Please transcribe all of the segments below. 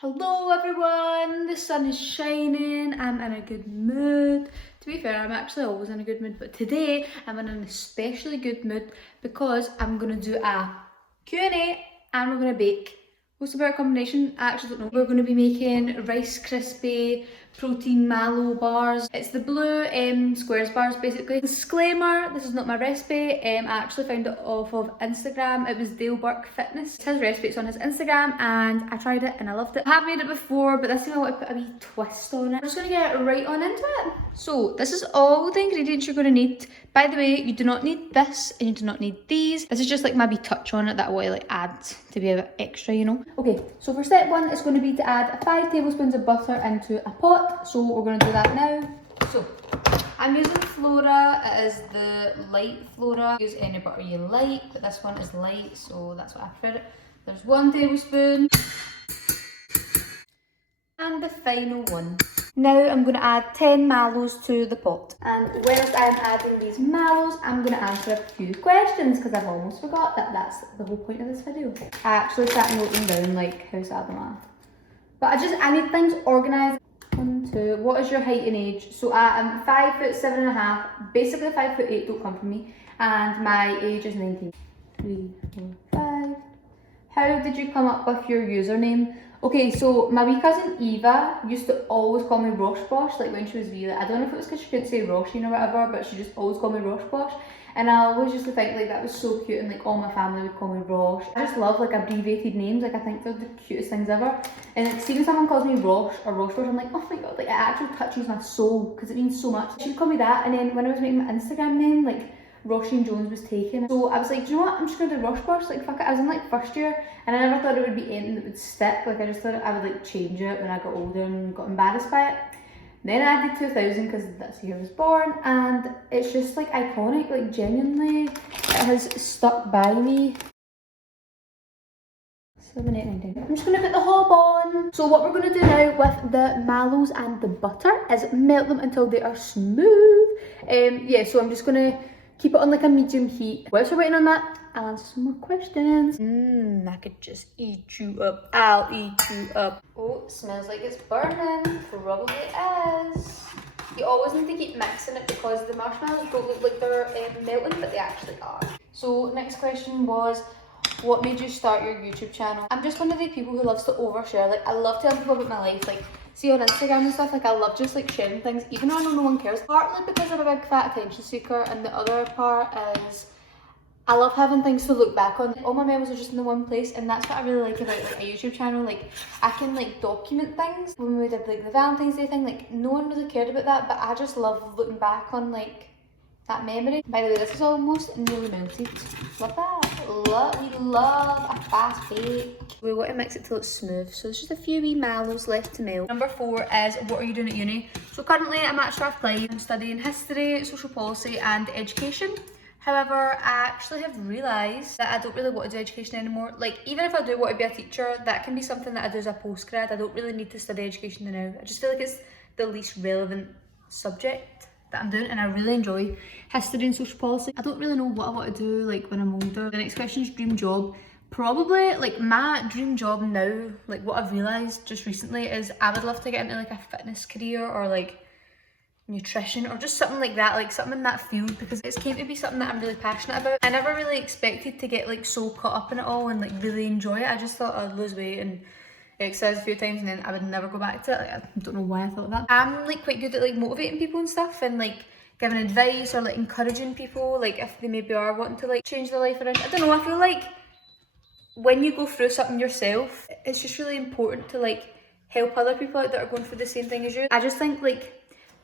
Hello everyone, the sun is shining, I'm in a good mood. To be fair, I'm actually always in a good mood, but today I'm in an especially good mood because I'm going to do a Q&A and we're going to bake. What's the better combination? I actually don't know. We're going to be making Rice Crispy protein mallow bars. It's the blue squares bars basically. Disclaimer, this is not my recipe. I actually found it off of Instagram. It was Dale Burke Fitness. It's his recipe, it's on his Instagram and I tried it and I loved it. I have made it before, but this time I want to put a wee twist on it. I'm just going to get right on into it. So this is all the ingredients you're going to need. By the way, you do not need this and you do not need these. This is just like maybe touch on it that I want to like add to be a bit extra, you know. Okay, so for step one, it's going to be to add 5 tablespoons of butter into a pot. So we're going to do that now. So I'm using Flora. It is the light Flora. Use any butter you like, but this one is light, so that's what I prefer it. There's 1 tablespoon. And the final one. Now I'm going to add 10 mallows to the pot. And whilst I'm adding these mallows, I'm going to answer a few questions because I've almost forgot that that's the whole point of this video. I actually sat noting down like how sad am I. But I need things organised. 1, 2, what is your height and age? So I am 5'7.5", basically 5'8", don't come for me. And my age is 19. 3, 4, 5. How did you come up with your username? Okay, so my wee cousin Eva used to always call me Rosh Bosh, like when she was wee. Like, I don't know if it was because she couldn't say Roshin or whatever, but she just always called me Rosh Bosh. And I always used to think like that was so cute and like all my family would call me Rosh. I just love like abbreviated names, like I think they're the cutest things ever. And like see when someone calls me Rosh or Rosh Bosh, I'm like, oh my god, like it actually touches my soul because it means so much. She would call me that, and then when I was making my Instagram name, like Roisin Jones was taken. So I was like, do you know what? I'm just gonna do Rosh Bosh, like fuck it. I was in like first year and I never thought it would be anything that would stick. Like I just thought I would like change it when I got older and got embarrassed by it. Then I did 2000 because that's the year I was born, and it's just like iconic, like genuinely it has stuck by me. 7, 8, 9, 10. I'm just going to put the hob on. So what we're going to do now with the mallows and the butter is melt them until they are smooth. Yeah, so I'm just going to keep it on like a medium heat. Whilst we're waiting on that, I'll answer some more questions. I could just eat you up. I'll eat you up. Oh, it smells like it's burning. Probably is. You always need to keep mixing it because the marshmallows don't look like they're melting, but they actually are. So next question was, what made you start your YouTube channel? I'm just one of the people who loves to overshare. Like I love telling people about my life. Like see on Instagram and stuff, like I love just like sharing things even though I know no one cares. Partly because I'm a big fat attention seeker, and the other part is I love having things to look back on. All my memories are just in the one place, and that's what I really like about like a YouTube channel. Like I can like document things. When we did like the Valentine's Day thing, like no one really cared about that, but I just love looking back on like that memory. By the way, this is almost nearly melted. Love that. We love a fast bake. We want to mix it till it's smooth, so there's just a few wee mallows left to melt. Number 4 is, what are you doing at uni? So currently I'm at Strathclyde. I'm studying history, social policy and education. However, I actually have realised that I don't really want to do education anymore. Like, even if I do want to be a teacher, that can be something that I do as a postgrad. I don't really need to study education now. I just feel like it's the least relevant subject that I'm doing, and I really enjoy history and social policy. I don't really know what I want to do like when I'm older. The next question is dream job. Probably like my dream job now, like what I've realised just recently is I would love to get into like a fitness career or like nutrition or just something like that, like something in that field, because it's came to be something that I'm really passionate about. I never really expected to get like so caught up in it all and like really enjoy it. I just thought I'd lose weight and exercise a few times and then I would never go back to it. Like, I don't know why I thought that. I'm like quite good at like motivating people and stuff and like giving advice or like encouraging people, like if they maybe are wanting to like change their life around. I don't know, I feel like when you go through something yourself, it's just really important to like help other people out that are going through the same thing as you. I just think like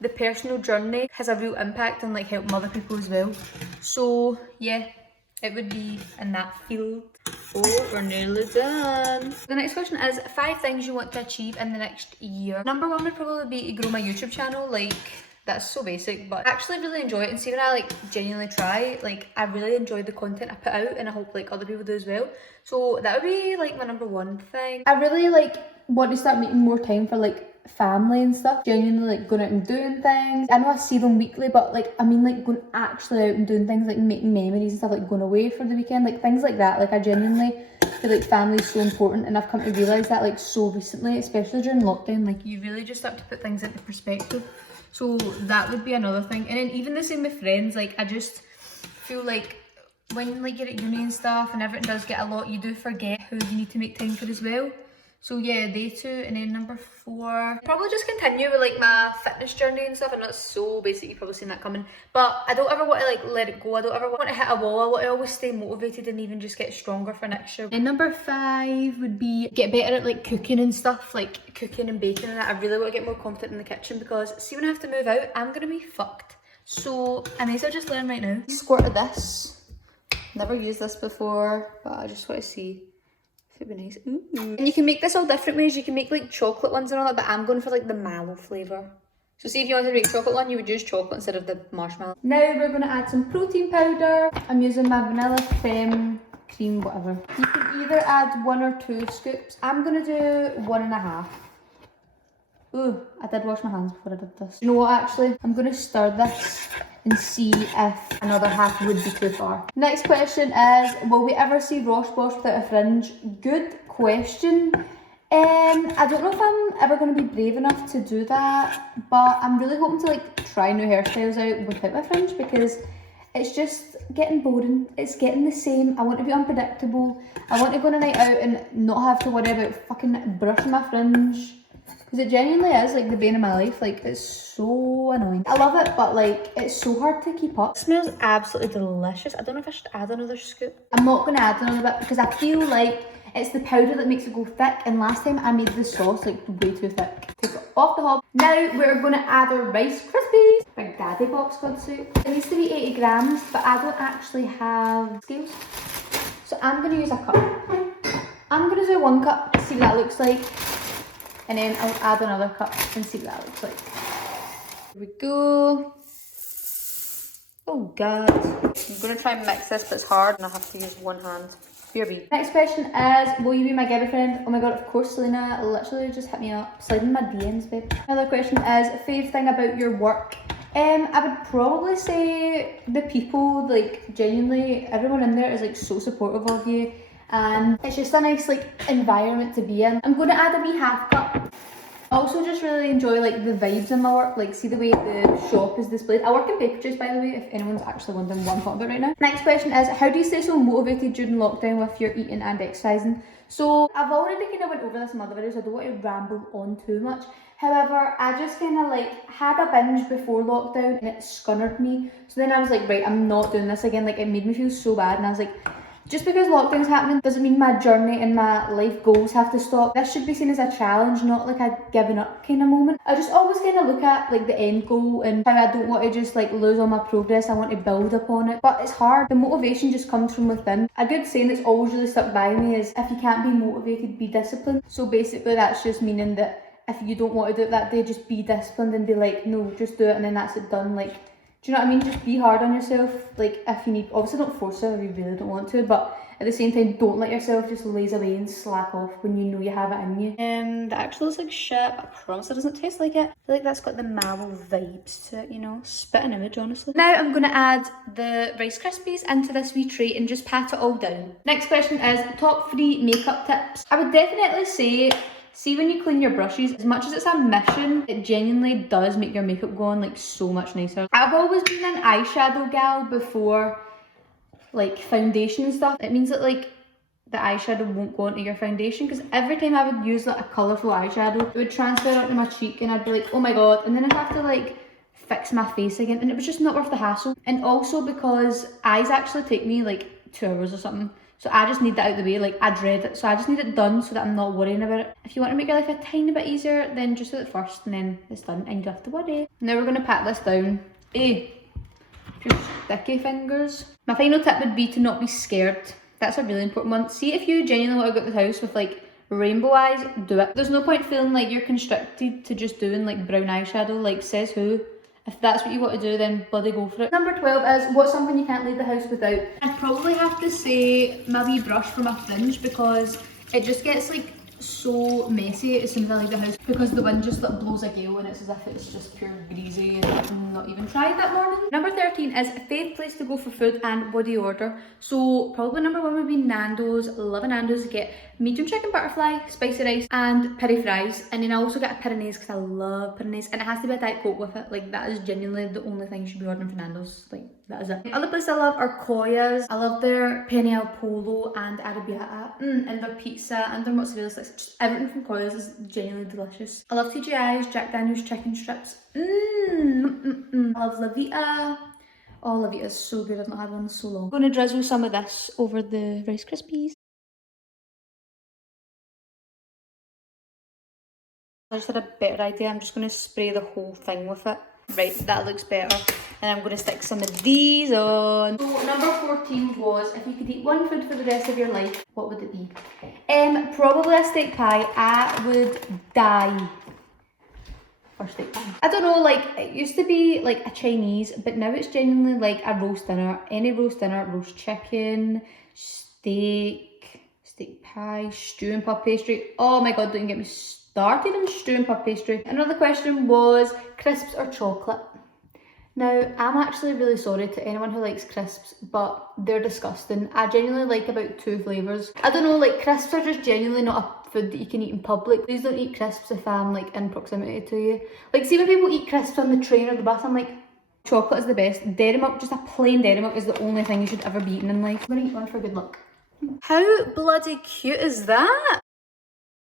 the personal journey has a real impact on like helping other people as well. So yeah, it would be in that field. Oh, we're nearly done. The next question is 5 things you want to achieve in the next year. Number 1 would probably be to grow my YouTube channel. Like that's so basic, but I actually really enjoy it, and see when I like genuinely try, like I really enjoy the content I put out, and I hope like other people do as well. So that would be like my number 1 thing. I really like want to start making more time for like family and stuff, genuinely like going out and doing things. I know I see them weekly, but like I mean like going actually out and doing things, like making memories and stuff, like going away for the weekend, like things like that. Like I genuinely feel like family is so important, and I've come to realise that like so recently, especially during lockdown. Like you really just start to put things into perspective. So that would be another thing. And then even the same with friends, like I just feel like when like you're at uni and stuff and everything does get a lot, you do forget who you need to make time for as well. So yeah, they two. And then number 4, probably just continue with like my fitness journey and stuff. I know it's so basic, you've probably seen that coming, but I don't ever want to like let it go. I don't ever want to hit a wall. I want to always stay motivated and even just get stronger for next year. And number 5 would be get better at like cooking and stuff, like cooking and baking and that. I really want to get more confident in the kitchen, because see, when I have to move out, I'm gonna be fucked. So I may as well just learn right now. Squirt of this. Never used this before, but I just want to see. It'd be nice. Ooh. And you can make this all different ways. You can make like chocolate ones and all that, but I'm going for like the mallow flavour. So see, if you wanted to make chocolate one, you would use chocolate instead of the marshmallow. Now we're going to add some protein powder. I'm using my vanilla creme, cream, whatever. You can either add 1 or 2 scoops. I'm going to do 1.5. Ooh, I did wash my hands before I did this. You know what, actually? I'm going to stir this and see if another half would be too far. Next question is, will we ever see Rosh without a fringe? Good question. I don't know if I'm ever going to be brave enough to do that, but I'm really hoping to like try new hairstyles out without a fringe, because it's just getting boring. It's getting the same. I want to be unpredictable. I want to go on a night out and not have to worry about fucking brushing my fringe. Because it genuinely is like the bane of my life. Like it's so annoying. I love it, but like it's so hard to keep up. It smells absolutely delicious. I don't know if I should add another scoop. I'm not going to add another bit because I feel like it's the powder that makes it go thick. And last time I made the sauce like way too thick. Take it off the hob. Now we're going to add our Rice Krispies. Big Daddy box God suit. It needs to be 80 grams, but I don't actually have scales. So I'm going to use a cup. I'm going to do 1 cup, see what that looks like. And then I'll add another cup and see what that looks like. Here we go. Oh God. I'm going to try and mix this, but it's hard and I have to use 1 hand. BRB. Next question is, will you be my girlfriend? Oh my God, of course, Selena. Literally just hit me up. Slide in my DMs, babe. Another question is, favourite thing about your work? I would probably say the people, like genuinely, everyone in there is like so supportive of you. And it's just a nice like environment to be in. I'm going to add a wee half cup. I also just really enjoy like the vibes in my work, like see the way the shop is displayed. I work in Bakeries, by the way, if anyone's actually wondering what I'm talking about right now. Next question is, how do you stay so motivated during lockdown with your eating and exercising? So I've already kind of went over this in my other videos, I don't want to ramble on too much. However, I just kind of like had a binge before lockdown and it scunnered me. So then I was like, right, I'm not doing this again. Like it made me feel so bad, and I was like, just because lockdown's happening doesn't mean my journey and my life goals have to stop. This should be seen as a challenge, not like a giving up kind of moment. I just always kind of look at like the end goal and how I don't want to just like lose all my progress. I want to build upon it, but it's hard. The motivation just comes from within. A good saying that's always really stuck by me is, if you can't be motivated, be disciplined. So basically that's just meaning that if you don't want to do it that day, just be disciplined and be like, no, just do it, and then that's it done. Like, do you know what I mean? Just be hard on yourself. Like if you need, obviously don't force it if you really don't want to, but at the same time, don't let yourself just laze away and slack off when you know you have it in you. That actually looks like shit. I promise it doesn't taste like it. I feel like that's got the mallow vibes to it, you know? Spit an image, honestly. Now I'm going to add the Rice Krispies into this wee tray and just pat it all down. Next question is, top 3 makeup tips. I would definitely say, see when you clean your brushes, as much as it's a mission, it genuinely does make your makeup go on like so much nicer. I've always been an eyeshadow gal before like foundation and stuff. It means that like the eyeshadow won't go onto your foundation, because every time I would use like a colourful eyeshadow, it would transfer onto my cheek and I'd be like, oh my God, and then I'd have to like fix my face again, and it was just not worth the hassle. And also because eyes actually take me like 2 hours or something. So I just need that out of the way, like I dread it. So I just need it done so that I'm not worrying about it. If you want to make your life a tiny bit easier, then just do it first and then it's done and you don't have to worry. Now we're going to pat this down. Your sticky fingers. My final tip would be to not be scared. That's a really important one. See, if you genuinely want to go to the house with like rainbow eyes, do it. There's no point feeling like you're constricted to just doing like brown eyeshadow, like says who. If that's what you want to do, then bloody go for it. Number 12 is, what's something you can't leave the house without? I'd probably have to say my wee brush for my fringe, because it just gets like so messy as soon as I leave the house because the wind just like blows a gale and it's as if it's just pure greasy and I've not even tried that morning. Number 13 is favourite place to go for food and what do you order? So probably number 1 would be Nando's. Love a Nando's. Get medium chicken butterfly, spicy rice and peri fries, and then I also get a Pyrenees because I love Pyrenees, and it has to be a Diet Coke with it. Like that is genuinely the only thing you should be ordering for Nando's. Like that is it. Other places I love are Koya's. I love their penne al polo and arrabbiata, and their pizza and their mozzarella sticks. Just everything from Koya's is genuinely delicious. I love TGI's, Jack Daniel's chicken strips. I love La Vita. Oh, La Vita is so good. I've not had one in so long. I'm going to drizzle some of this over the Rice Krispies. I just had a better idea. I'm just going to spray the whole thing with it. Right, that looks better. And I'm going to stick some of these on. So number 14 was, if you could eat one food for the rest of your life, what would it be? Probably a steak pie. I would die for steak pie. I don't know, like it used to be like a Chinese, but now it's genuinely like a roast dinner. Any roast dinner, roast chicken, steak pie, stew and puff pastry. Oh my god, don't get me started on stew and puff pastry. Another question was crisps or chocolate. Now, I'm actually really sorry to anyone who likes crisps, but they're disgusting. I genuinely like about 2 flavours. I don't know, like crisps are just genuinely not a food that you can eat in public. Please don't eat crisps if I'm like in proximity to you. Like see when people eat crisps on the train or the bus, I'm like, chocolate is the best. Dairy milk, just a plain dairy milk is the only thing you should ever be eating in life. I'm gonna eat one for good luck. How bloody cute is that?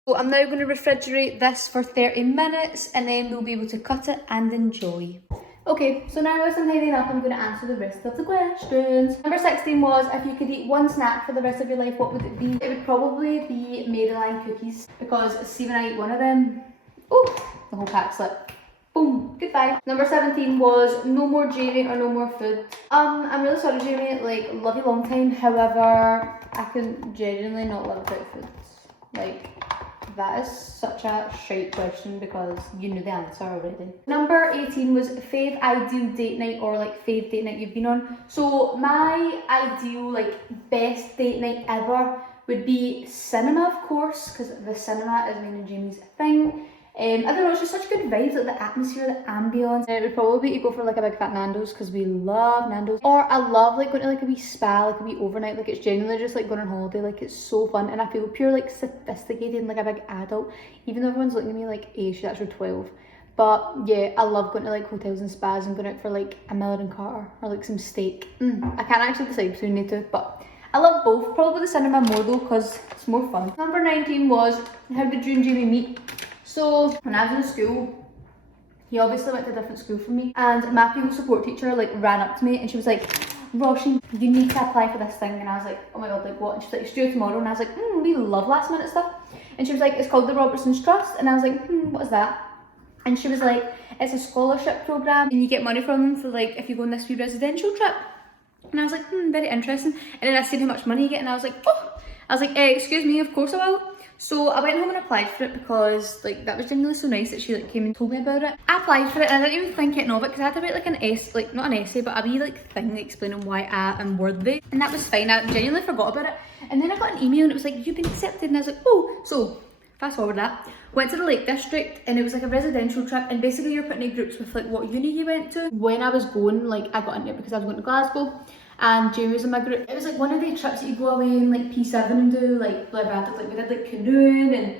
So I'm now going to refrigerate this for 30 minutes and then we'll be able to cut it and enjoy. Okay, so now as I'm tidying up, I'm going to answer the rest of the questions. Number 16 was, if you could eat one snack for the rest of your life, what would it be? It would probably be Maryland cookies, because see when I eat one of them, oh, the whole pack slipped. Boom, goodbye. Number 17 was no more Jamie or no more food. I'm really sorry Jamie, like love you long time, however, I can genuinely not live without food. Like, that is such a shite question because you knew the answer already. Number 18 was fave ideal date night or like fave date night you've been on. So my ideal like best date night ever would be cinema, of course, because the cinema is mine and Jamie's thing. I don't know, it's just such good vibes, like the atmosphere, the ambience. It would probably be to go for like a big fat Nando's because we love Nando's. Or I love like going to like a wee spa, like a wee overnight, like it's genuinely just like going on holiday, like it's so fun and I feel pure like sophisticated and like a big adult, even though everyone's looking at me like, hey, she's actually 12. But yeah, I love going to like hotels and spas and going out for like a Miller and Carter or like some steak. I can't actually decide between the two, but I love both. Probably the cinema more though because it's more fun. Number 19 was, how did you and Jamie meet? So when I was in school, he obviously went to a different school from me, and my pupil support teacher like ran up to me and she was like, Rosh, you need to apply for this thing. And I was like, oh my god, like what? And she was like, it's due tomorrow. And I was like, we love last minute stuff. And she was like, it's called the Robertson's Trust. And I was like, what is that? And she was like, it's a scholarship programme and you get money from them for like if you go on this wee residential trip. And I was like, very interesting. And then I seen how much money you get and I was like, excuse me, of course I will. So I went home and applied for it because like that was genuinely so nice that she like came and told me about it. I applied for it and I didn't even think anything of it because I had to write like an essay, like not an essay but a wee like thing like, explaining why I am worthy, and that was fine. I genuinely forgot about it, and then I got an email and it was like, you've been accepted, and I was like, oh. So fast forward that, went to the Lake District and it was like a residential trip, and basically you're putting in groups with like what uni you went to. When I was going, like I got into it because I was going to Glasgow and Jamie was in my group. It was like one of the trips that you go away in like P7 and do like we did like canoeing and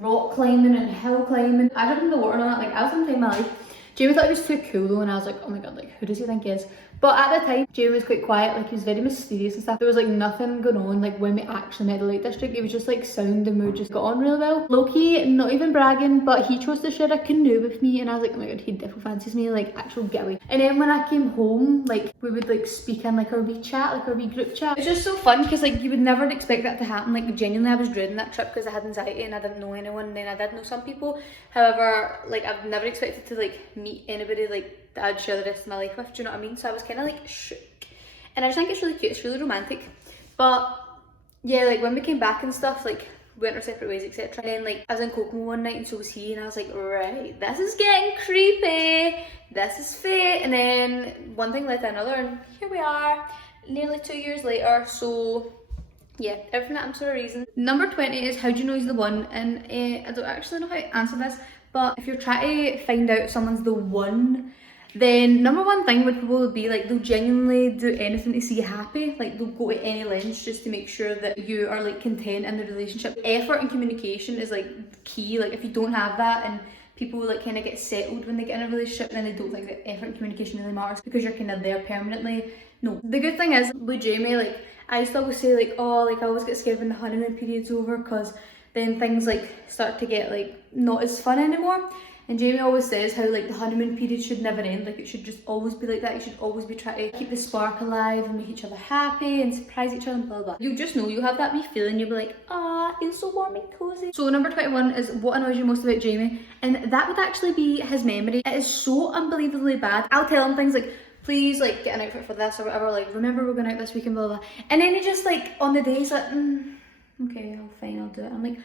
rock climbing and hill climbing. I jumped in the water and all that, like I was in the time of my life. Jamie thought it was too cool though, and I was like, oh my god, like who does he think he is? But at the time, Jamie was quite quiet, like he was very mysterious and stuff. There was like nothing going on, like when we actually met the Lake District, it was just like sound and we just got on really well. Low-key, not even bragging, but he chose to share a canoe with me and I was like, oh my god, he definitely fancies me, like actual getaway. And then when I came home, like we would like speak in like our wee chat, like our wee group chat. It's just so fun because like you would never expect that to happen. Like genuinely I was dreading that trip because I had anxiety and I didn't know anyone, and then I did know some people. However, like I've never expected to like meet anybody like that I'd share the rest of my life with, do you know what I mean? So I was kind of like shook. And I just think it's really cute, it's really romantic. But yeah, like when we came back and stuff, like we went our separate ways, etc. And then like I was in Kokomo one night and so was he, and I was like, right, this is getting creepy, this is fate. And then one thing led to another and here we are, nearly 2 years later. So yeah, everything happens for a reason. Number 20 is how do you know he's the one? And I don't actually know how to answer this, but if you're trying to find out if someone's the one, then number one thing would probably be like they'll genuinely do anything to see you happy. Like they'll go to any lengths just to make sure that you are like content in the relationship. Effort and communication is like key. Like if you don't have that and people like kind of get settled when they get in a relationship, then they don't think that effort and communication really matters because you're kind of there permanently. No. The good thing is with Jamie, like I used to always say like, oh, like I always get scared when the honeymoon period's over because then things like start to get like not as fun anymore. And Jamie always says how like the honeymoon period should never end, like it should just always be like that. You should always be trying to keep the spark alive and make each other happy and surprise each other and blah blah blah. You'll just know, you'll have that wee feeling, you'll be like, ah, it feels so warm and cozy. So number 21 is what annoys you most about Jamie, and that would actually be his memory. It is so unbelievably bad. I'll tell him things like, please like get an outfit for this or whatever, like remember we're going out this weekend, blah blah blah. And then he just like on the day he's like, okay, I'll do it. I'm like,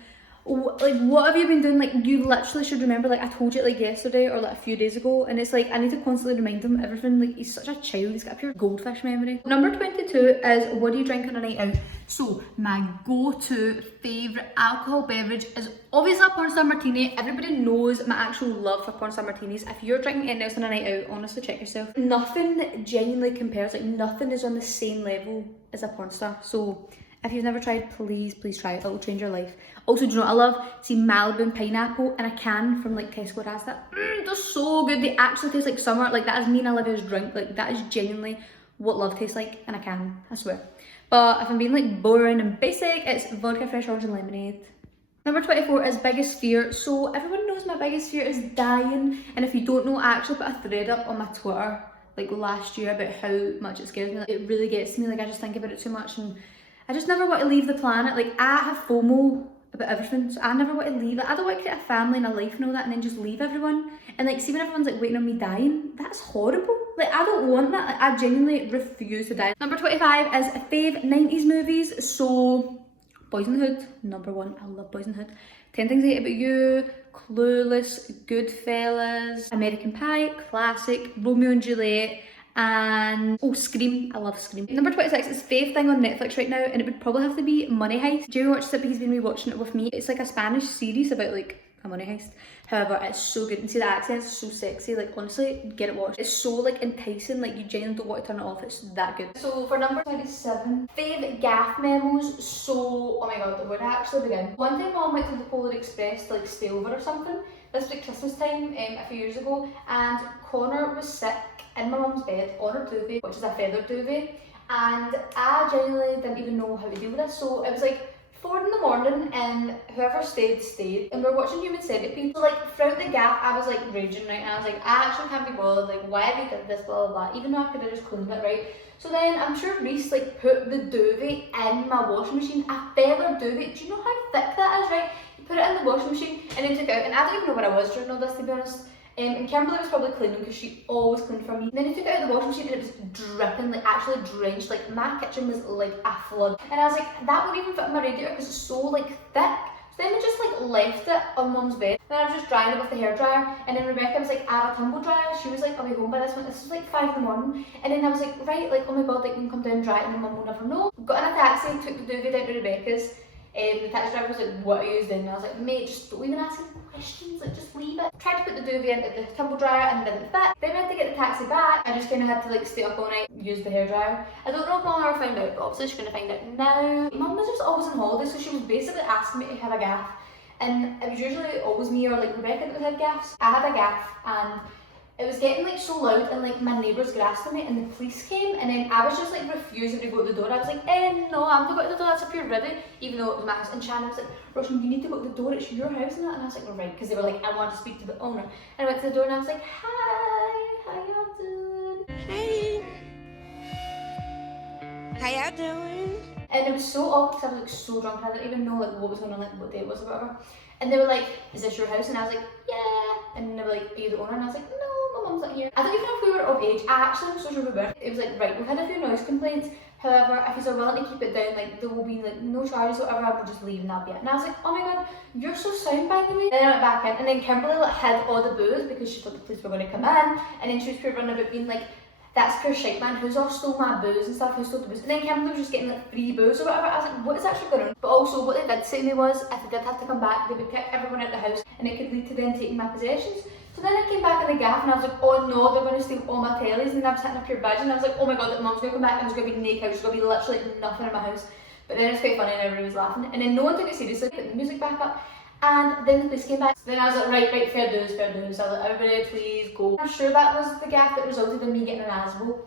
like what have you been doing? Like you literally should remember, like I told you it like yesterday or like a few days ago, and it's like I need to constantly remind him everything. Like he's such a child, he's got a pure goldfish memory. Number 22 is what do you drink on a night out? So my go-to favourite alcohol beverage is obviously a pornstar martini. Everybody knows my actual love for pornstar martinis. If you're drinking anything else on a night out, honestly check yourself. Nothing genuinely compares, like nothing is on the same level as a pornstar. So if you've never tried, please try it. It will change your life. Also, do you know what I love? See Malibu and pineapple in a can from like Tesco or Asda. They're so good. They actually taste like summer. Like that is me and Olivia's drink. Like that is genuinely what love tastes like in a can, I swear. But if I'm being like boring and basic, it's vodka, fresh orange and lemonade. Number 24 is biggest fear. So everyone knows my biggest fear is dying. And if you don't know, I actually put a thread up on my Twitter like last year about how much it scares me. Like, it really gets to me. Like I just think about it too much and I just never want to leave the planet. Like I have FOMO about everything, so I never want to leave. Like, I don't want to create a family and a life and all that and then just leave everyone. And like see when everyone's like waiting on me dying, that's horrible. Like I don't want that. Like, I genuinely refuse to die. Number 25 is fave 90s movies. So Boys in the Hood, number one. I love Boys in the Hood. 10 Things I Hate About You, Clueless, Goodfellas, American Pie, classic, Romeo and Juliet, and Scream. I love Scream. Number 26 is fave thing on Netflix right now, and it would probably have to be Money Heist. Jamie watched it, but he's been rewatching it with me. It's like a Spanish series about like a money heist. However, it's so good, and see the accent's so sexy. Like honestly, get it watched. It's so like enticing. Like you genuinely don't want to turn it off. It's that good. So for number 27, fave gaff memos. So oh my god, where do I actually begin? One time Mom went to the Polar Express to like stay over or something. This was like Christmas time a few years ago, and Connor was sick in my mum's bed on her duvet, which is a feather duvet, and I genuinely didn't even know how to deal with this. So it was like 4 in the morning and whoever stayed, and we were watching Human Centipede. So like throughout the gap I was like raging, right, and I was like, I actually can't be bothered, like why have you done this, blah blah blah, even though I could have just cleaned it, right? So then I'm sure Reese like put the duvet in my washing machine, a feather duvet. Do you know how thick that is, right? He put it in the washing machine and then took it out, and I don't even know where I was during all this, to be honest. And Kimberly was probably cleaning because she always cleaned for me. And then he took it out of the washing machine and it was dripping, like actually drenched. Like my kitchen was like a flood. And I was like, that wouldn't even fit in my radiator because it's so like thick. So then we just like left it on Mum's bed. Then I was just drying it with the hairdryer. And then Rebecca was like, I have a tumble dryer. She was like, I'll be home by this one. This was like 5 in the morning. And then I was like, right, like oh my god, like we can come down and dry it and then Mum will never know. Got in a taxi, took the duvet down to Rebecca's. The taxi driver was like, what are you doing? And I was like, mate, just don't even ask him questions, like just leave it. Tried to put the duvet into the tumble dryer and it didn't fit. Then we had to get the taxi back. I just kind of had to like stay up all night, use the hairdryer. I don't know if Mum ever found out, but obviously she's going to find out now. Mum was just always on holiday, so she was basically asking me to have a gaff. And it was usually always me or like Rebecca that would have gaffs. I had a gaff and it was getting like so loud and like my neighbours grasped me and the police came, and then I was just like refusing to go to the door. I was like, no, I'm not going to the door, that's up your ready, even though it was my house. And Shannon was like, Rosh, you need to go to the door, it's your house and that. And I was like, right, because they were like, I want to speak to the owner. And I went to the door and I was like, hi, how y'all doing? Hey, how y'all doing? And it was so awkward because I was like so drunk and I didn't even know like what was going on, like what day it was or whatever. And they were like, is this your house? And I was like, yeah. And they were like, are you the owner? And I was like, no, my mum's not here. I don't even know if we were of age. I actually am so sure we were. It was like, right, we've had a few noise complaints. However, if you're willing to keep it down, like there will be like no charges or whatever, we'll just leave and that'll be it. And I was like, oh my god, you're so sound by the way. Then I went back in and then Kimberly like hid all the booze because she thought the police were going to come in. And then she was pure running about being like, that's pure shite, man. Who's all stole my booze and stuff? Who stole the booze? And then Kimberly was just getting like free booze or whatever. I was like, what is actually going on? But also, what they did say to me was, if they did have to come back, they would kick everyone out the house and it could lead to them taking my possessions. So then I came back in the gaff and I was like, oh no, they're going to steal all my tellies. And then I was sitting up pure budge and I was like, oh my god, that mum's going to come back and there's going to be naked. There's going to be literally nothing in my house. But then it was quite funny and everybody was laughing. And then no one took it seriously, put the music back up. And then the police came back. So then I was like, right, fair dues, fair dues. I was like, everybody please go. I'm sure that was the gaff that resulted in me getting an asbo.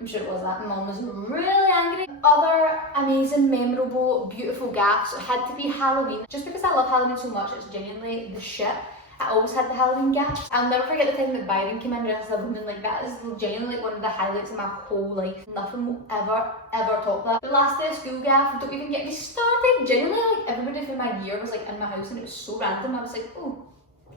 I'm sure it was that. My mum was really angry. Other amazing, memorable, beautiful gaffs had to be Halloween. Just because I love Halloween so much, it's genuinely the shit. I always had the Halloween gaff. I'll never forget the time that Byron came in dressed as a woman. Like, that is genuinely one of the highlights of my whole life. Nothing will ever top that. The last day of school gaff, don't even get me started. Genuinely, like, everybody for my year was like in my house and it was so random. I was like, oh,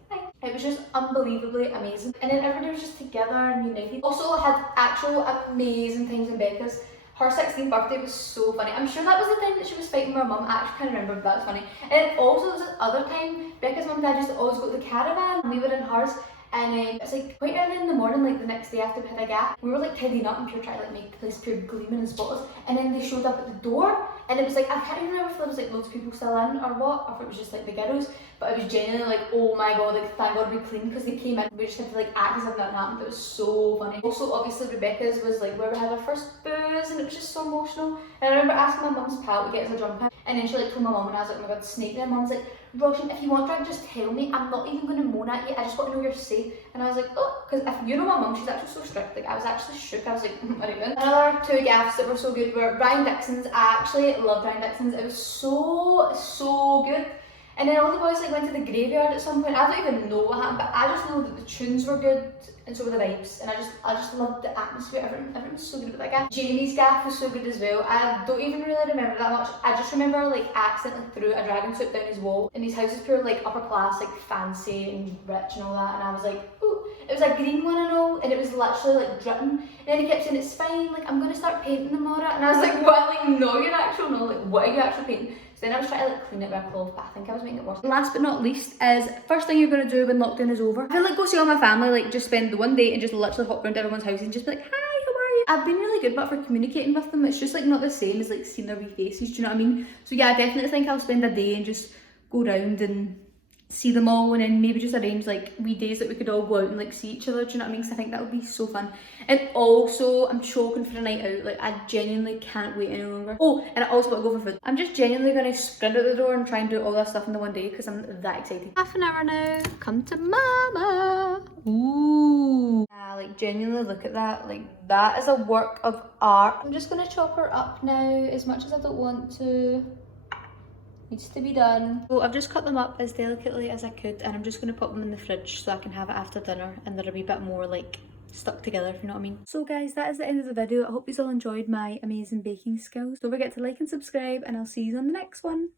hi. It was just unbelievably amazing. And then everybody was just together and united. Also, I had actual amazing times in Becca's. Her 16th birthday was so funny. I'm sure that was the time that she was fighting with her mum. I actually can't remember, but that was funny. And also there was this other time, Becca's mum and dad used to always go to the caravan and we were in hers. And it's like quite early in the morning, like the next day after we had a gap, we were like tidying up and pure trying to like make the place pure gleaming and spotless. And then they showed up at the door and it was like, I can't even remember if there was like loads of people still in or what, or if it was just like the girls. But it was genuinely like, oh my god, like thank god we clean, because they came in, we just had to like act as if nothing happened. It was so funny. Also obviously Rebecca's was like where we had our first booze and it was just so emotional. And I remember asking my mum's pal to get us a drum pin, and then she like told my mum and I was like, oh my god, snake me. And mum's like, Roshan, if you want drink, just tell me. I'm not even going to moan at you. I just want to know you're safe. And I was like, oh, because if you know my mum, she's actually so strict. Like, I was actually shook. I was like, what are you doing? Another two gaffs that were so good were Brian Dixon's. I actually love Brian Dixon's. It was so good. And then all the boys like went to the graveyard at some point. I don't even know what happened, but I just know that the tunes were good and so were the vibes. And I just loved the atmosphere. Everyone was so good with that gaff. Jamie's gaff was so good as well. I don't even really remember that much. I just remember like accidentally threw a dragon suit down his wall. And his house is pure like upper class, like fancy and rich and all that. And I was like, ooh. It was a green one and all, and it was literally like dripping. And then he kept saying, it's fine, like I'm gonna start painting them, Maura. And I was like, what? Like, no, you're actually not. Like, what are you actually painting? So then I was trying to like clean it with a cloth, but I think I was making it worse. Last but not least is, first thing you're gonna do when lockdown is over, I feel like go see all my family, like just spend the one day and just literally hop around to everyone's house and just be like, hi, how are you? I've been really good, but for communicating with them, it's just like not the same as like seeing their wee faces, do you know what I mean? So yeah, I definitely think I'll spend a day and just go around and see them all, and then maybe just arrange like wee days that we could all go out and like see each other, do you know what I mean? Because I think that would be so fun. And also I'm choking for a night out, like I genuinely can't wait any longer. Oh, and I also want to go for food. I'm just genuinely going to sprint out the door and try and do all that stuff in the one day because I'm that excited. Half an hour now, come to mama. Ooh. Yeah, like genuinely look at that, like that is a work of art. I'm just going to chop her up now as much as I don't want to. Needs to be done. So I've just cut them up as delicately as I could, and I'm just going to put them in the fridge so I can have it after dinner and they're a wee bit more like stuck together, if you know what I mean. So guys, that is the end of the video. I hope you all enjoyed my amazing baking skills. Don't forget to like and subscribe, and I'll see you on the next one.